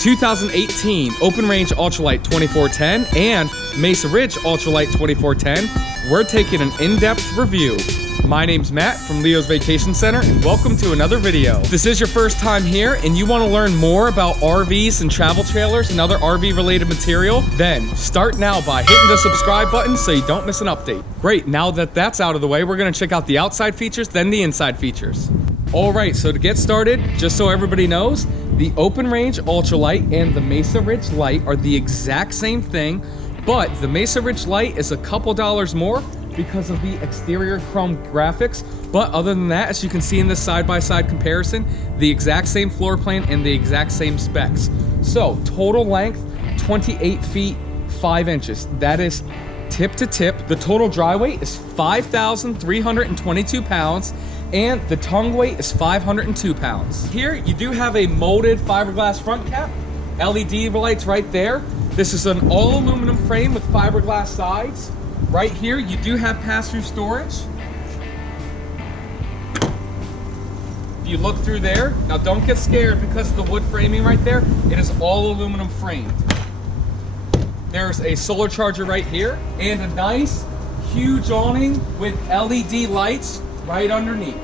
2018 Open Range Ultralight 2410 and Mesa Ridge Ultralight 2410, we're taking an in-depth review. My name's Matt from Leo's Vacation Center, and welcome to another video. If this is your first time here and you want to learn more about RVs and travel trailers and other RV related material, then start now by hitting the subscribe button so you don't miss an update. Great, now that that's out of the way, we're going to check out the outside features, then the inside features. All right, so to get started, just so everybody knows, the Open Range Ultralight and the Mesa Ridge Lite are the exact same thing, but the Mesa Ridge Lite is a couple dollars more because of the exterior chrome graphics. But other than that, as you can see in this side-by-side comparison, the exact same floor plan and the exact same specs. So total length, 28 feet 5 inches. That is tip to tip. The total dry weight is 5,322 pounds. And the tongue weight is 502 pounds. Here you do have a molded fiberglass front cap, LED lights right there. This is an all aluminum frame with fiberglass sides. Right here you do have pass-through storage. If you look through there, now don't get scared because of the wood framing right there, it is all aluminum framed. There's a solar charger right here and a nice huge awning with LED lights right underneath.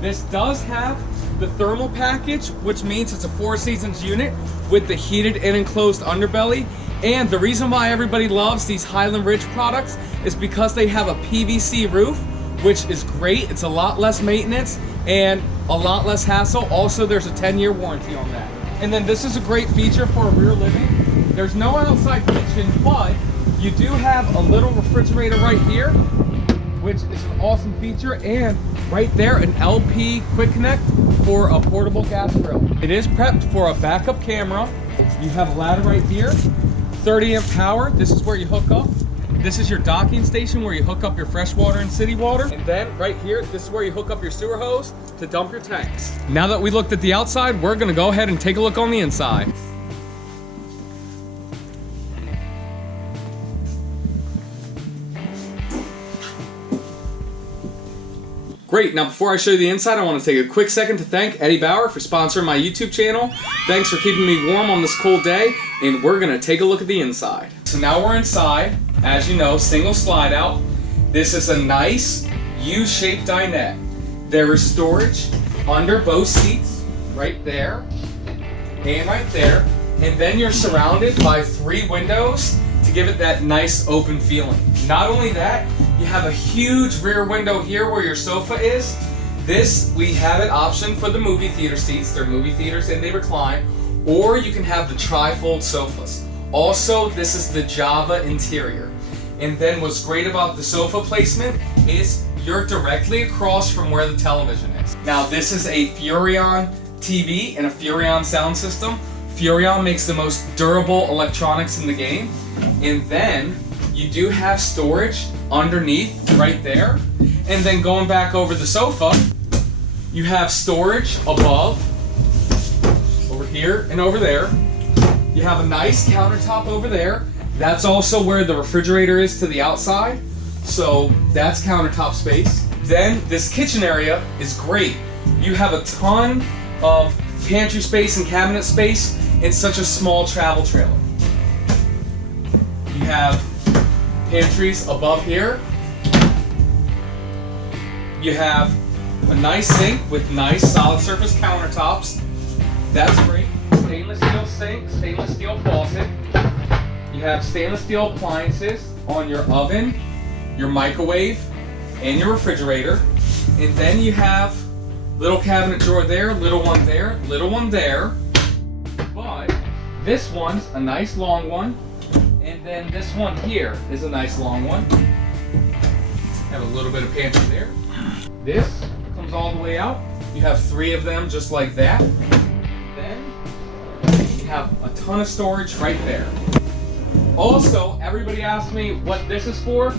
This does have the thermal package, which means it's a 4 seasons unit with the heated and enclosed underbelly. And the reason why everybody loves these Highland Ridge products is because they have a PVC roof, which is great. It's a lot less maintenance and a lot less hassle. Also, there's a 10-year warranty on that. And then this is a great feature for a rear living. There's no outside kitchen, but you do have a little refrigerator right here, which is an awesome feature, and right there an LP quick connect for a portable gas grill. It is prepped for a backup camera. You have a ladder right here, 30 amp power. This is where you hook up. This is your docking station where you hook up your fresh water and city water. And then right here, this is where you hook up your sewer hose to dump your tanks. Now that we looked at the outside, we're gonna go ahead and take a look on the inside. Great, now before I show you the inside, I want to take a quick second to thank Eddie Bauer for sponsoring my YouTube channel. Thanks for keeping me warm on this cold day, and we're gonna take a look at the inside. So now we're inside, as you know, single slide out. This is a nice U-shaped dinette. There is storage under both seats, right there, and right there. And then you're surrounded by 3 windows to give it that nice open feeling. Not only that, you have a huge rear window here where your sofa is. This, we have it optioned for the movie theater seats. They're movie theaters and they recline. Or you can have the tri-fold sofas. Also, this is the Java interior. And then what's great about the sofa placement is you're directly across from where the television is. Now this is a Furrion TV and a Furrion sound system. Furrion makes the most durable electronics in the game. And then you do have storage underneath right there. And then going back over the sofa, you have storage above, over here and over there. You have a nice countertop over there. That's also where the refrigerator is to the outside. So that's countertop space. Then this kitchen area is great. You have a ton of pantry space and cabinet space in such a small travel trailer. You have pantries above here. You have a nice sink with nice solid surface countertops. That's great. Stainless steel sink, stainless steel faucet. You have stainless steel appliances on your oven, your microwave, and your refrigerator. And then you have little cabinet drawer there, little one there, little one there. But this one's a nice long one. And then this one here is a nice long one. Have a little bit of pantry there. This comes all the way out. You have 3 of them just like that. Then you have a ton of storage right there. Also, everybody asked me what this is for.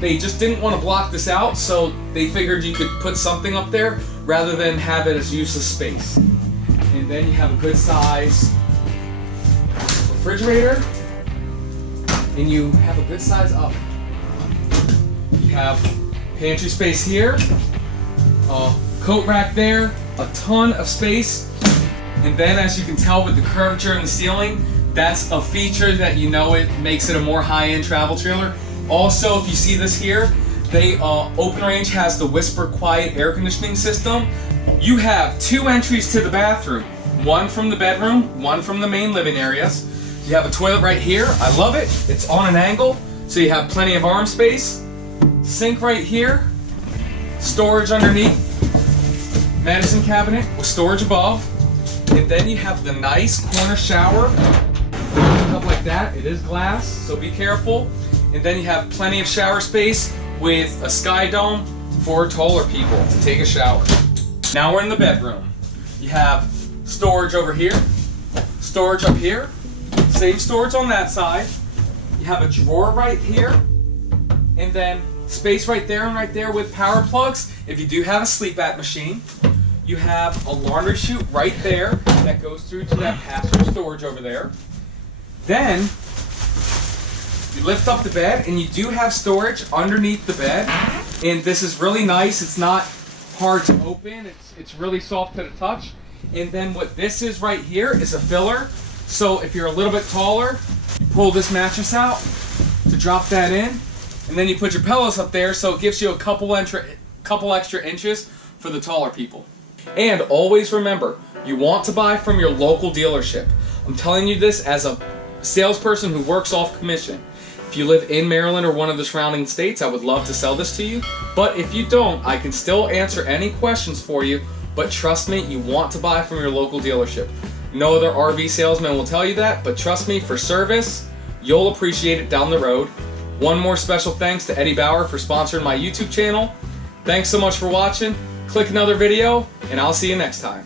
They just didn't want to block this out, so they figured you could put something up there rather than have it as useless space. And then you have a good size refrigerator. And you have a good size oven. You have pantry space here, a coat rack there, a ton of space And then, as you can tell with the curvature in the ceiling, that's a feature that you know it makes it a more high-end travel trailer. Also, if you see this here, Open Range has the Whisper Quiet air conditioning system. You have 2 entries to the bathroom. One from the bedroom, one from the main living areas. You have a toilet right here. I love it. It's on an angle, so you have plenty of arm space. Sink right here. Storage underneath. Medicine cabinet with storage above. And then you have the nice corner shower. Stuff like that. It is glass, so be careful. And then you have plenty of shower space with a sky dome for taller people to take a shower. Now we're in the bedroom. You have storage over here, storage up here, same storage on that side. You have a drawer right here, and then space right there and right there with power plugs if you do have a sleep at machine. You have a laundry chute right there that goes through to that pass-through storage over there. Then you lift up the bed and you do have storage underneath the bed, and this is really nice. It's not hard to open. It's really soft to the touch. And then what this is right here is a filler. So if you're a little bit taller, you pull this mattress out to drop that in, and then you put your pillows up there, so it gives you a couple extra inches for the taller people. And always remember, you want to buy from your local dealership. I'm telling you this as a salesperson who works off commission. If you live in Maryland or one of the surrounding states, I would love to sell this to you. But if you don't, I can still answer any questions for you. But trust me, you want to buy from your local dealership. No other RV salesman will tell you that, but trust me, for service, you'll appreciate it down the road. One more special thanks to Eddie Bauer for sponsoring my YouTube channel. Thanks so much for watching. Click another video, and I'll see you next time.